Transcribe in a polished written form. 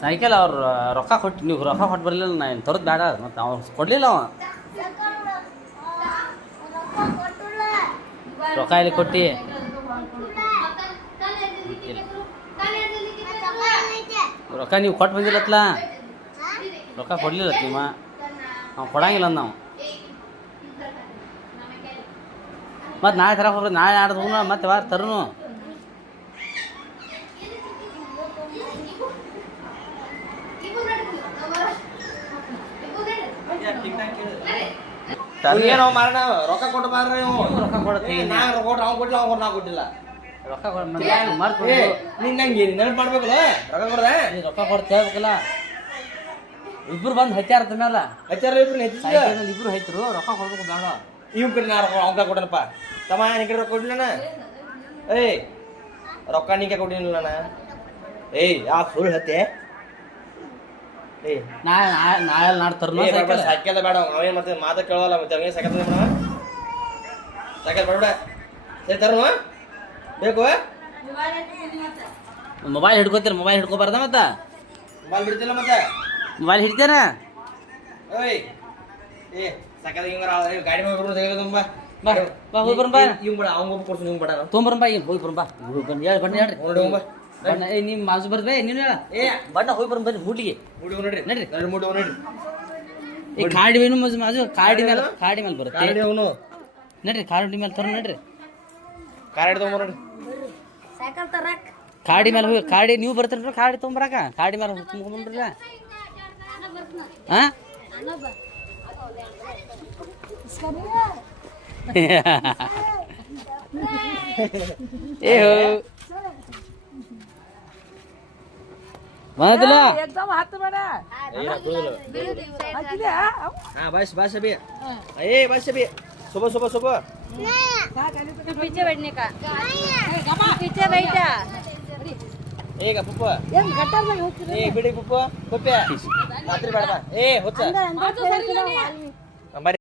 cycle ಅವ್ರು ರೊಕ್ಕ ಕೊಟ್ಟು ನೀವು ರೊಕ್ಕ ಕೊಟ್ಟು ಬರಲಿಲ್ಲ ನಾ ಏನು ತರೋದು ಬೇಡ ಮತ್ತು ಅವ್ರು ಕೊಡಲಿಲ್ಲ ಅವ ರೊಕ್ಕ ಇಲ್ಲಿ ಕೊಟ್ಟು ರೊಕ್ಕ ನೀವು ಕೊಟ್ಟು ಬಂದಿಲ್ಲತ್ಲ ರೊಕ್ಕ ಕೊಡಲಿಲ್ಲ ನಿಮ್ಮ ನಾವು ಕೊಡಂಗಿಲ್ಲ ನಾವು ಮತ್ತು ನಾಳೆ ತರಕ್ಕೆ ಹೋಗ್ರಿ ನಾಳೆ ಆಡ್ದು ಹೋಗೋಣ ಮತ್ತೆ ವಾರ ತರೋನು ಮಾರಣ ರೊಕ್ಕ ಕೊಟ್ಟು ಮಾರ್ರಿ ರೊಕ್ಕ ಕೊಡ್ತೀನಿ ಅವ್ನು ಕೊಟ್ಟಿಲ್ಲ ಅವ್ನು ನಾ ಕೊಟ್ಟಿಲ್ಲ ರೊಕ್ಕ ಕೊಡ ನಿನ್ನಂಗೆ ನೆನಪು ಮಾಡ್ಬೇಕಲ್ಲ ರೊಕ್ಕ ಕೊಡ್ದೆ ರೊಕ್ಕ ಕೊಡ್ತ ಹೇಳ್ಬೇಕಲ್ಲ ಇಬ್ರು ಬಂದು ಹಚ್ಚಾರ ಮೇಲೆ ಹಚ್ಚಾರ ಇಬ್ರು ಸೈಕಲ್ ಇಬ್ರು ಹೈತರು ರೊಕ್ಕ ಕೊಡ್ಬೇಕು ಬೇಡ ಇವ್ ಕಡೆ ನಾ ರೊಕ್ಕ ಅವ್ಕ ಕೊಟ್ಟನಪ್ಪ ತಮ್ಮ ನಿನ್ ಕಡೆ ರೊಕ್ಕ ಕೊಟ್ಟಿಲ್ಲ ಏಯ್ ರೊಕ್ಕ ನಿಂಗೆ ಕೊಟ್ಟಿಲ್ಲ ನಾನು ಏಯ್ ಯಾ ಸುಳ್ಳು ಹತ್ತೆ ಏಯ್ ನಾಳೆ ನಾಳೆ ತರ್ನು ಸೈಕಲ್ ಬೇಡ ಅವೇನ್ ಮಾಡ್ತೇವೆ ಮಾತಾ ಕೇಳೋಲ್ಲ ಮತ್ತೆ ಅವೇ ಸೈಕಲ್ ಮೇಡಮ್ ಸೈಕಲ್ ಬೇಡ ಸರಿ ತರು ಬೇಕು ಮೊಬೈಲ್ ಹಿಡ್ಕೋತೀರ ಮೊಬೈಲ್ ಹಿಡ್ಕೋಬಾರ್ದ ಮತ್ತೆ ಮೊಬೈಲ್ ಬಿಡ್ತಿಲ್ಲ ಮತ್ತೆ ಮೊಬೈಲ್ ಹಿಡ್ತೇನೆ ಓಯ್ ಏ ಸೈಕಲ್ ಹಿಂಗಾರ ಗಾಡಿ ಮೇಲೆ ಬರ್ಬೋದು ತೆಗೆದು ಬಾ ಬಾ ಹೋಗಿ ಬರೋಣ ಬಾ ಇವ್ ಬೇಡ ಅವ್ನು ಕೊಡ್ತೀನಿ ಇವ್ ಬೇಡ ತೊಗೊಂಬರೋಣ ಬಾ ಹೋಗಿ ಬರೋಣ ಬಾ ಹೇಳಿ ಬಣ್ಣ ಹೇಳ್ರಿ ನೋಡಿ ಹೋಗ ಬಣ್ಣ ನಿಮ್ಮ ಮಾಸು ಬರ್ಬೇ ನೀನು ಹೇಳ ಏ ಬಣ್ಣ ಹೋಗಿ ಬರೋಣ ಬರ್ರಿ ಮೂಟಿಗೆ ಮುಡಿ ನೋಡ್ರಿ ನಡ್ರಿ ನಡ್ರಿ ಮುಡಿ ನೋಡ್ರಿ ಈ ಕಾಡಿ ಏನು ಮಾಸು ಕಾಡಿ ಮೇಲೆ ಬರುತ್ತೆ ಕಾರಡಿ ಅವನು ನಡ್ರಿ ಕಾಡಿ ಮೇಲೆ ತರ ನಡ್ರಿ ಕಾರಡಿ ತಗೊಂಬ ನೋಡ್ರಿ ಸೈಕಲ್ ತರಕ್ ಕಾಡಿ ಮೇಲೆ ಹೋಗಿ ಕಾಡಿ ನೀವು ಬರ್ತೀರ ಕಾಡಿ ತೊಗೊಂಬರಾಕ ಕಾಡಿ ಮೇಲೆ ತುಂಬ್ಕೊಂಡ್ರಲ್ಲ ಹಾಂ ಏ ಬಂದಿಲ್ಲ एकदम हाथ में ना हाँ बस बस अभी ए बस अभी सुबह सुबह सुबह पीछे बैठने का पीछे बैठा ए का पुप्पा ए बिड़ी पुप्पा पुप्पा रात्रि बैठा ए होता अंदर